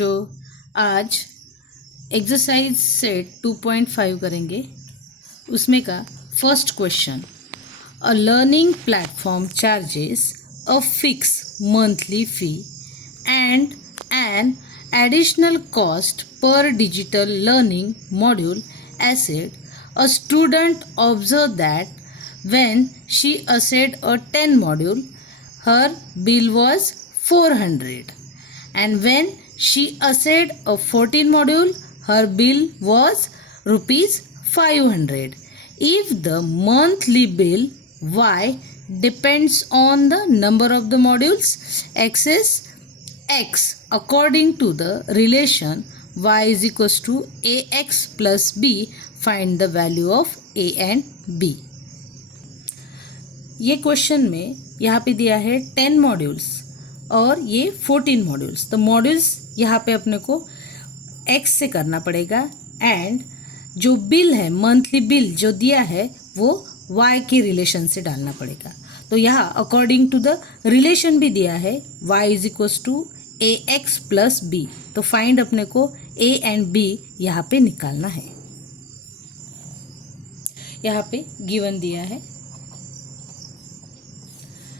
बच्चों, आज exercise set 2.5 करेंगे। उसमें का first question, a learning platform charges a fix monthly fee and an additional cost per digital learning module asset. A student observed that when she assessed a 10 module, her bill was 400, and when she assessed a 14 module, her bill was rupees 500. If the monthly bill Y depends on the number of the modules, X is X according to the relation y is equals to ax plus b, find the value of a and b. ये question में यहाँ पे दिया है 10 modules और ये 14 modules. तो modules यहाँ पे अपने को x से करना पड़ेगा एंड जो बिल है, मंथली बिल जो दिया है वो y के रिलेशन से डालना पड़ेगा। तो यहाँ अकॉर्डिंग टू द रिलेशन भी दिया है y is equals to a x plus b. तो फाइंड अपने को ए एंड बी यहाँ पे निकालना है। यहाँ पे गिवन दिया है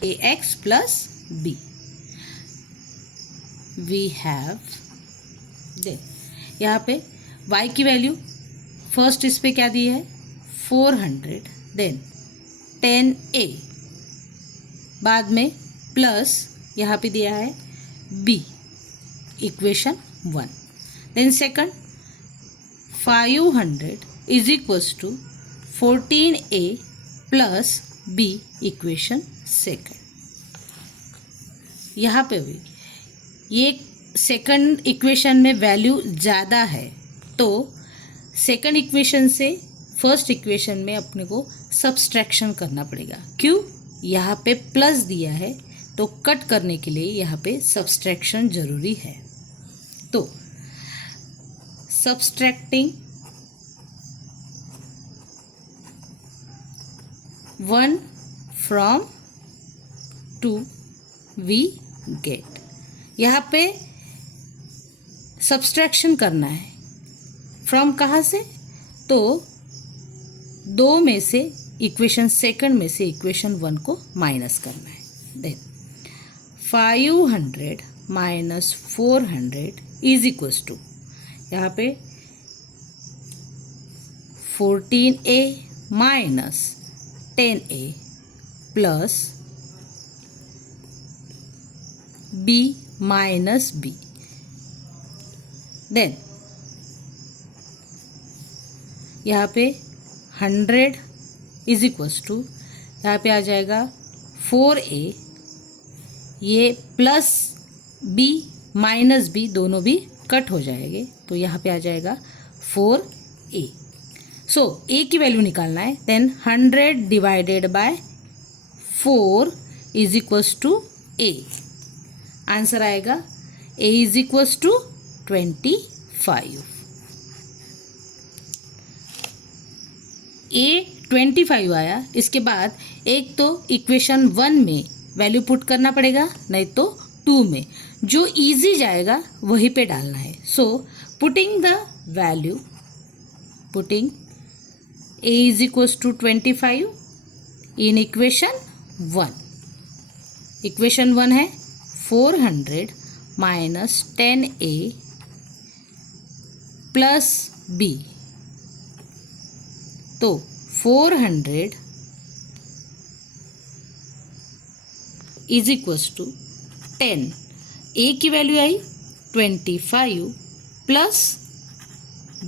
A x plus B. We have the यहाँ पे y की वैल्यू फर्स्ट इस पे क्या दी है 400, देन 10a, बाद में प्लस यहाँ पे दिया है b, equation 1, then second 500 is equals to 14a plus b, equation second. यहाँ पे भी ये सेकंड इक्वेशन में वैल्यू ज़्यादा है तो सेकंड इक्वेशन से फर्स्ट इक्वेशन में अपने को सब्सट्रैक्शन करना पड़ेगा। क्यों? यहाँ पे प्लस दिया है तो कट करने के लिए यहाँ पे सब्सट्रैक्शन जरूरी है। तो सब्सट्रैक्टिंग 1 फ्रॉम 2 वी गेट, यहाँ पे सब्सट्रैक्शन करना है। फ्रॉम कहाँ से? तो 2 में से इक्वेशन सेकंड में से इक्वेशन 1 को माइनस करना है। Then 500 minus 400 is equals to, यहाँ पे 14a minus 10a plus b minus b, then यहाँ पे 100 इज इक्वल्स टू, यहाँ पे आ जाएगा 4a, ये प्लस b माइनस b दोनों भी कट हो जाएंगे तो यहाँ पे आ जाएगा 4a। सो a की वैल्यू निकालना है। Then 100 divided by 4 is equals to a, answer आएगा a is equals to 25। a 25 आया। इसके बाद एक तो इक्वेशन 1 में वैल्यू पुट करना पड़ेगा, नहीं तो 2 में, जो इजी जाएगा वहीं पे डालना है। So putting the value, putting a is equals to 25 in equation 1। Equation 1 है 400 माइनस 10a प्लस b, तो 400 इज इक्वल्स टू 10, a की वैल्यू आई 25 प्लस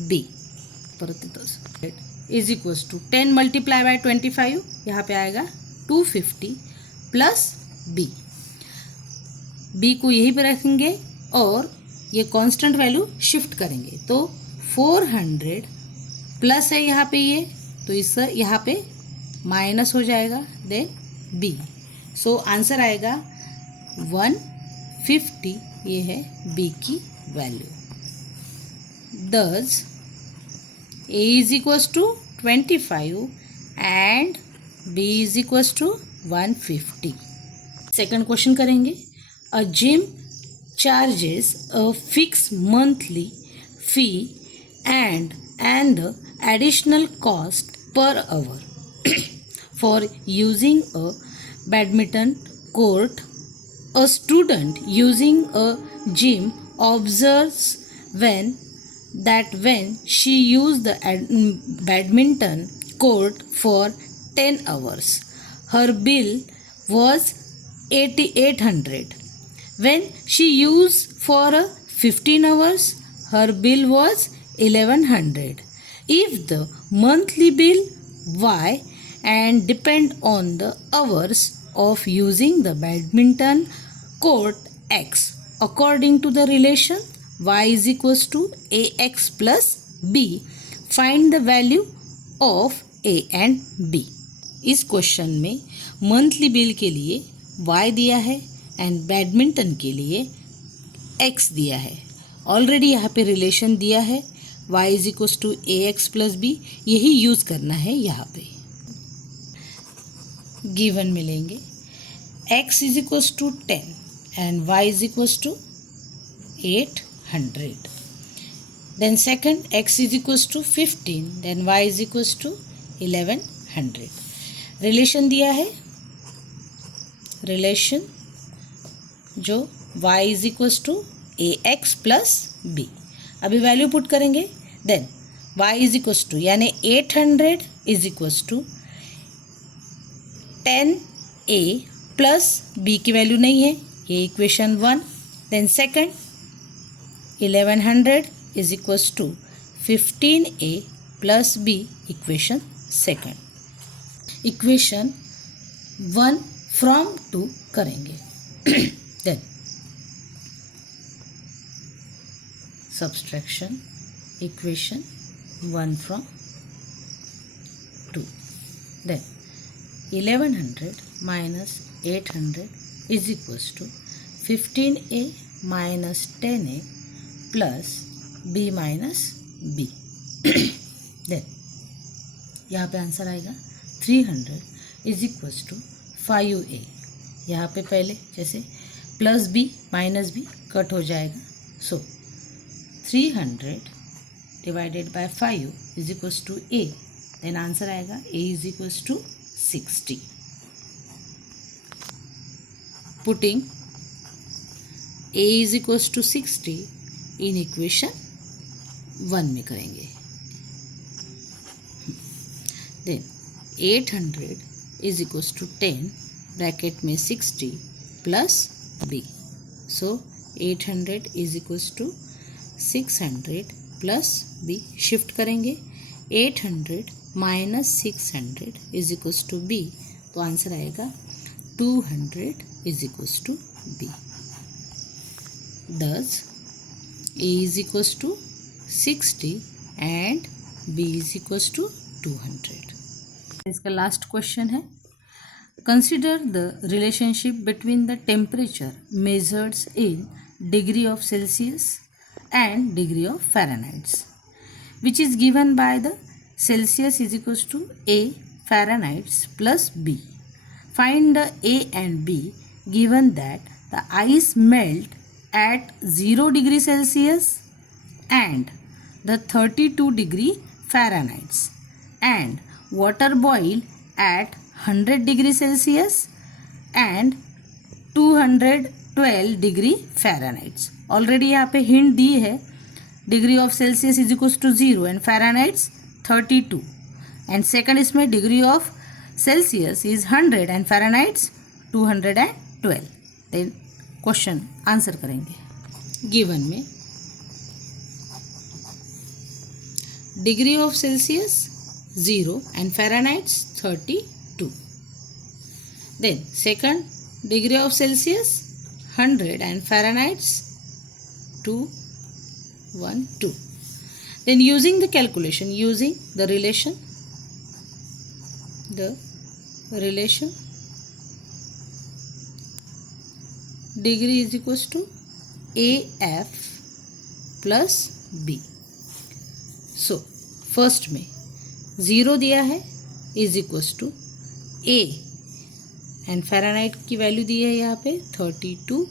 b, परत is equals to 10 multiply by 25, यहाँ पे आएगा 250 प्लस b। b को यहीं पे रखेंगे और ये कांस्टेंट वैल्यू शिफ्ट करेंगे तो 400 प्लस है यहाँ पे ये, तो इस यहाँ पे माइनस हो जाएगा, देन b। सो आंसर आएगा 150, ये है b की वैल्यू। दस a is equals to 25 and b is equals to 150। Second question करेंगे। A gym charges a fixed monthly fee and the additional cost per hour for using a badminton court. A student using a gym observes when she used the badminton court for 10 hours, her bill was 8,800. When she used for 15 hours, her bill was 1,100. If the monthly bill Y and depend on the hours of using the badminton court X according to the relation y is equals to ax plus b, find the value of a and b. इस question में monthly bill के लिए y दिया है and badminton के लिए x दिया है. ऑलरेडी यहाँ पे रिलेशन दिया है y is equals to a x plus b, यही यूज़ करना है यहाँ पे. गिवन मिलेंगे x is equals to 10 and y is equals to 800. Then second, x is equals to 15, then y is equals to 1100. Relation दिया है, relation जो y is equals to ax plus b. अभी value put करेंगे, then y is equals to यानी 800 is equals to 10a plus b की value नहीं है, ये equation 1. Then second 1100 is equals to 15a plus b, equation second. Equation 1 from 2 करेंगे. Then subtraction equation 1 from 2. Then 1100 minus 800 is equals to 15a minus 10a plus b minus b. Then यहाँ पे answer आएगा 300 is equals to 5a. यहाँ पे पहले जैसे plus b minus b cut हो जाएगा, so 300 divided by 5 is equals to a. Then answer आएगा a is equals to 60. Putting a is equals to 60 in equation 1 में करेंगे. Then 800 is equals to 10 bracket में 60 plus b. So 800 is equals to 600 plus b. Shift करेंगे, 800 minus 600 is equals to b, तो answer आएगा 200 is equals to b. Thus a is equals to 60 and b is equals to 200. इसका last question है, consider the relationship between the temperature measured in degree of Celsius and degree of Fahrenheits which is given by the Celsius is equals to a Fahrenheits plus b. Find the a and b given that the ice melt at 0 degree Celsius and the 32 degree Fahrenheit and water boil at 100 degree Celsius and 212 degree Fahrenheit. Already यहाँ पे hint दी है, degree of Celsius is equals to 0 and Fahrenheit 32 and second इसमें degree of Celsius is 100 and Fahrenheit 212. Then question answer करेंगे. Given में degree of Celsius 0 and Fahrenheit 32. Then second degree of Celsius 100 and Fahrenheit 212. Then using the calculation, using the relation, degree is equals to AF plus B. So first में 0 दिया है is equals to A and Fahrenheit की value दी है यहाँ पे 32.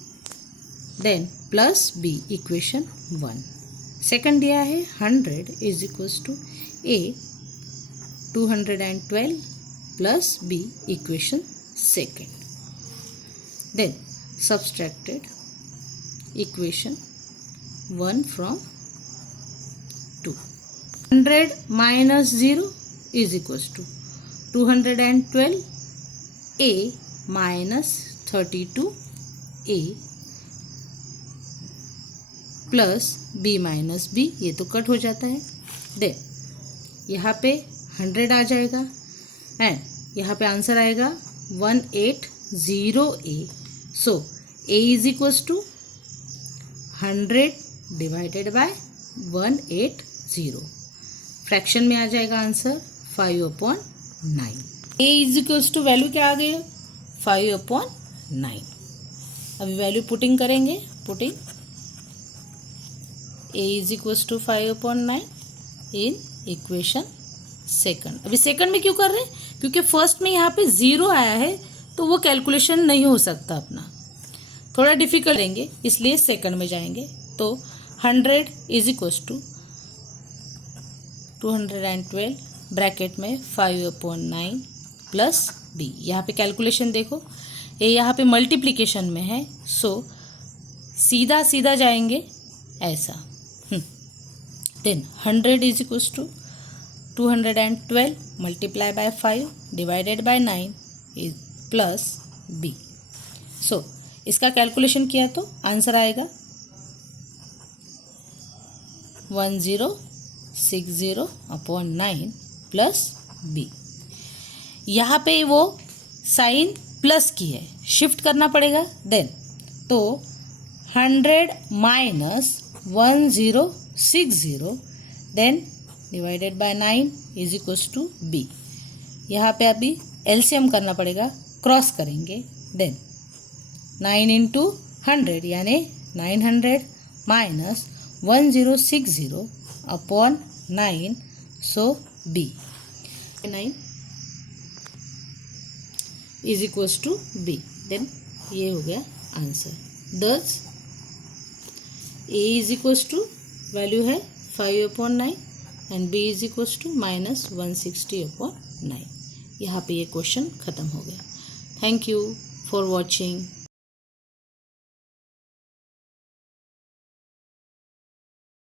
Then plus B equation 1। Second दिया है 100 is equals to A 212 plus B equation second. Then subtracted equation 1 from 2. 100 minus 0 is equals to 212 a minus 32 a plus b minus b, ये तो cut हो जाता है। देन यहाँ पे 100 आ जाएगा एंड यहाँ पे आंसर आएगा 180a। So a is equals to 100 divided by 180। Fraction में आ जाएगा answer 5/9। a is equals to value क्या आ गई, 5/9। अभी वैल्यू पुटिंग करेंगे। Putting a is equals to 5/9 in equation second. अभी सेकंड में क्यों कर रहे हैं, क्योंकि फर्स्ट में यहाँ पे 0 आया है तो वो कैलकुलेशन नहीं हो सकता अपना, थोड़ा डिफिकल्ट लेंगे, इसलिए सेकंड में जाएंगे। तो 100 इज इक्वल्स टू 212 ब्रैकेट में 5/9 प्लस बी। यहाँ पे कैलकुलेशन देखो, ये यहाँ पे मल्टीप्लिकेशन में है, सो सीधा सीधा जाएंगे ऐसा। Then 100 is equals to 212 multiply by 5 divided by 9 is plus B. So इसका कैलकुलेशन किया तो आंसर आएगा 1060/9 प्लस बी। यहाँ पे वो साइन प्लस की है, शिफ्ट करना पड़ेगा। देन तो 100 minus 1060 then divided by 9 is equals to B. यहाँ पे अभी एलसीएम करना पड़ेगा, क्रॉस करेंगे। देन 9 इंटू 100 यानी 900 minus 1060/9, so B 9 is equals to B. Then ये हो गया आंसर। दस A is equals to value है 5/9 and B is equals to minus 160/9। यहाँ पे ये क्वेश्चन ख़त्म हो गया। Thank you for watching.